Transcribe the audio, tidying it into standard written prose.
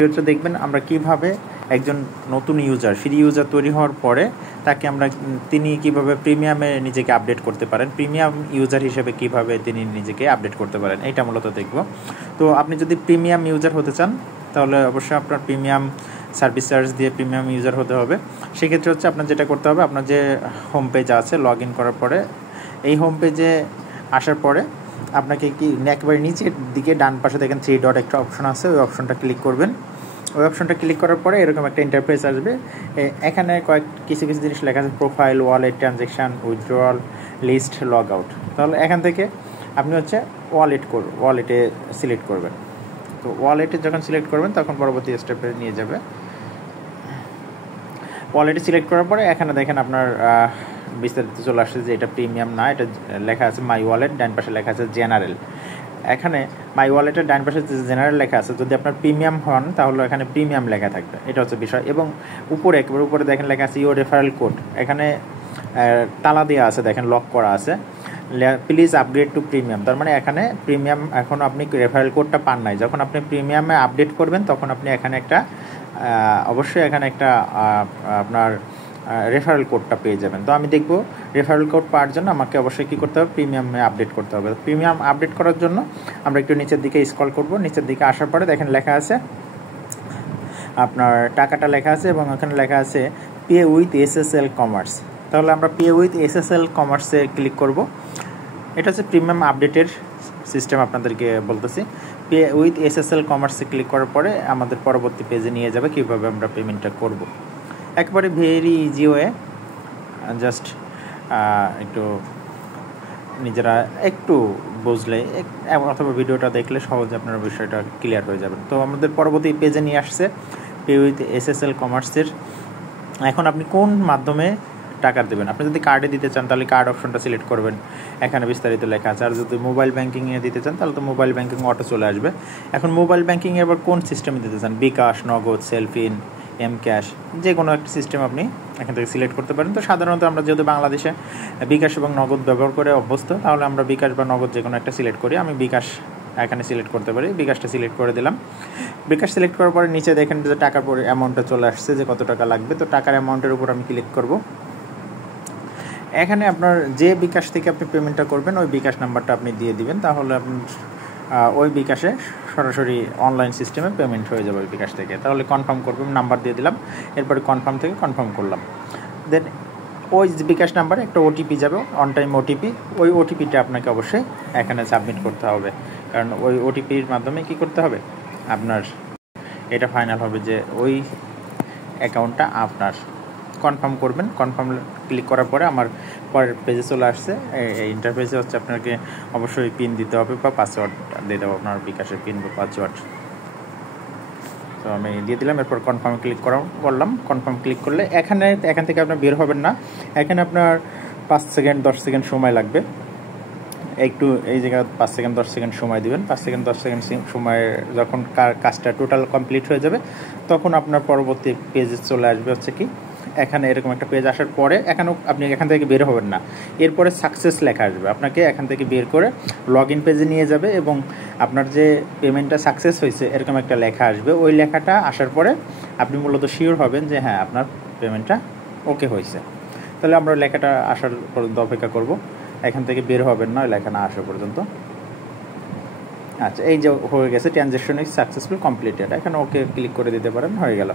ভিডিওটা দেখবেন আমরা কিভাবে একজন নতুন ইউজার ফ্রি ইউজার তৈরি হওয়ার পরে তাকে তিনি কিভাবে প্রিমিয়ামে নিজেকে আপডেট করতে পারেন, প্রিমিয়াম ইউজার হিসেবে কিভাবে তিনি নিজেকে আপডেট করতে পারেন, এটা মূলত দেখব। তো আপনি যদি প্রিমিয়াম ইউজার হতে চান তাহলে অবশ্যই আপনার প্রিমিয়াম সার্ভিস চার্জ দিয়ে প্রিমিয়াম ইউজার হতে হবে। সেক্ষেত্রে হচ্ছে আপনার যেটা করতে হবে, আপনার যে হোম পেজ আছে লগ ইন করার পরে এই হোম পেজে আসার পরে আপনাকে একেবারে নিচের দিকে ডান পাশে দেখেন 3 ডট একটা অপশন আছে, ওই অপশনটা ক্লিক করবেন। ওই অপশনটা ক্লিক করার পরে এরকম একটা ইন্টারফেস আসবে। এখানে কিছু জিনিস লেখা আছে, profile, wallet, transaction, withdrawal, list, log out. তাহলে এখান থেকে আপনি হচ্ছে ওয়ালেটে সিলেক্ট করবেন। তো ওয়ালেটে যখন সিলেক্ট করবেন তখন পরবর্তী স্টেপে নিয়ে যাবে। ওয়ালেটে সিলেক্ট করার পরে এখানে দেখেন আপনার বিস্তারিত চলে আসছে যে এটা প্রিমিয়াম না, এটা লেখা আছে মাই ওয়ালেট, ডান পাশে লেখা আছে জেনারেল। এখানে মাই ওয়ালেটের ডান পাশে যে জেনারেল লেখা আছে, যদি আপনার প্রিমিয়াম হন তাহলে এখানে প্রিমিয়াম লেখা থাকবে, এটা হচ্ছে বিষয়। এবং একেবারে উপরে দেখেন লেখা আছে ইউর রেফারেল কোড, এখানে তালা দেওয়া আছে, দেখেন লক করা আছে, প্লিজ আপগ্রেড টু প্রিমিয়াম। তার মানে এখানে প্রিমিয়াম এখন আপনি রেফারেল কোডটা পান নাই, যখন আপনি প্রিমিয়ামে আপডেট করবেন তখন আপনি এখানে একটা অবশ্যই এখানে একটা আপনার রেফারেল কোডটা পেয়ে যাবেন। তো আমি দেখব রেফারেল কোড পাওয়ার জন্য আমাকে অবশ্যই কী করতে হবে, প্রিমিয়ামে আপডেট করতে হবে। প্রিমিয়াম আপডেট করার জন্য আমরা একটু নিচের দিকে স্ক্রল করব। নিচের দিকে আসার পরে দেখেন লেখা আছে আপনার টাকাটা লেখা আছে এবং এখানে লেখা আছে পে উইথ SSL কমার্স। তাহলে আমরা পে উইথ SSL কমার্সে ক্লিক করব। এটা হচ্ছে প্রিমিয়াম আপডেটের সিস্টেম, আপনাদেরকে বলতেছি। পে উইথ SSL কমার্সে ক্লিক করার পরে আমাদের পরবর্তী পেজে নিয়ে যাবে কীভাবে আমরা পেমেন্টটা করব। একবারে ভেরি ইজি ওয়ে, জাস্ট একটু নিজেরা একটু বুঝলে অথবা ভিডিওটা দেখলে সহজে আপনার বিষয়টা ক্লিয়ার হয়ে যাবেন। তো আমাদের পরবর্তী পেজে নিয়ে আসছে পে উইথ SSL কমার্সের। এখন আপনি কোন মাধ্যমে টাকা দেবেন, আপনি যদি কার্ডে দিতে চান তাহলে কার্ড অপশনটা সিলেক্ট করবেন, এখানে বিস্তারিত লেখা আছে। আর যদি মোবাইল ব্যাঙ্কিংয়ে দিতে চান তাহলে তো মোবাইল ব্যাঙ্কিং অটো চলে আসবে। এখন মোবাইল ব্যাঙ্কিংয়ে এবার কোন সিস্টেমে দিতে চান, বিকাশ, নগদ, সেলফিন, এম ক্যাশ, যে কোনো একটা সিস্টেম আপনি এখান থেকে সিলেক্ট করতে পারেন। তো সাধারণত আমরা যেহেতু বাংলাদেশে বিকাশ এবং নগদ ব্যবহার করে অভ্যস্ত, তাহলে আমরা বিকাশ বা নগদ যে কোনো একটা সিলেক্ট করি। আমি বিকাশ এখানে সিলেক্ট করতে পারি, বিকাশটা সিলেক্ট করে দিলাম। বিকাশ সিলেক্ট করার পরে নিচে দেখেন যে টাকার পরে অ্যামাউন্টটা চলে আসছে, যে কত টাকা লাগবে। তো টাকার অ্যামাউন্টের উপর আমি ক্লিক করব। এখানে আপনার যে বিকাশ থেকে আপনি পেমেন্টটা করবেন ওই বিকাশ নাম্বারটা আপনি দিয়ে দিবেন, তাহলে আপনি ওই বিকাশে সরাসরি অনলাইন সিস্টেমে পেমেন্ট হয়ে যাবে ওই বিকাশ থেকে। তাহলে কনফার্ম করবেন, নাম্বার দিয়ে দিলাম, এরপরে কনফার্ম থেকে কনফার্ম করলাম। দেন ওই বিকাশ নাম্বারে একটা OTP যাবে, অন টাইম OTP। ওই OTPটা আপনাকে অবশ্যই এখানে সাবমিট করতে হবে, কারণ ওই OTPর মাধ্যমে কি করতে হবে, আপনার এটা ফাইনাল হবে যে ওই অ্যাকাউন্টটা আপনার। কনফার্ম করবেন, কনফার্ম ক্লিক করার পরে আমার পরের পেজে চলে আসছে। এই ইন্টারফেসে হচ্ছে আপনাকে অবশ্যই পিন দিতে হবে বা পাসওয়ার্ড দিতে হবে, আপনার বিকাশের পিন বা পাসওয়ার্ড। তো আমি দিয়ে দিলাম, এরপর কনফার্ম ক্লিক করলাম। কনফার্ম ক্লিক করলে এখান থেকে আপনার বের হবেন না, এখানে আপনার 5 সেকেন্ড 10 সেকেন্ড সময় লাগবে। একটু এই জায়গায় 5 সেকেন্ড 10 সেকেন্ড সময় দিবেন। 5 সেকেন্ড 10 সেকেন্ড সময় যখন কাজটা টোটাল কমপ্লিট হয়ে যাবে তখন আপনার পরবর্তী পেজে চলে আসবে হচ্ছে কি, এখানে এরকম একটা পেজ আসার পরে আপনি এখান থেকে বের হবেন না, এরপরে সাকসেস লেখা আসবে, আপনাকে এখান থেকে বের করে লগ ইন পেজে নিয়ে যাবে এবং আপনার যে পেমেন্টটা সাকসেস হয়েছে এরকম একটা লেখা আসবে। ওই লেখাটা আসার পরে আপনি মূলত শিওর হবেন যে হ্যাঁ আপনার পেমেন্টটা ওকে হয়েছে। তাহলে আমরা লেখাটা আসার পর্যন্ত অপেক্ষা করব, এখান থেকে বের হবেন না ওই লেখা না আসা পর্যন্ত। আচ্ছা, এই যে হয়ে গেছে, ট্রানজ্যাকশন ইজ সাকসেসফুল কমপ্লিটেড, এখানে ওকে ক্লিক করে দিতে পারেন, হয়ে গেল।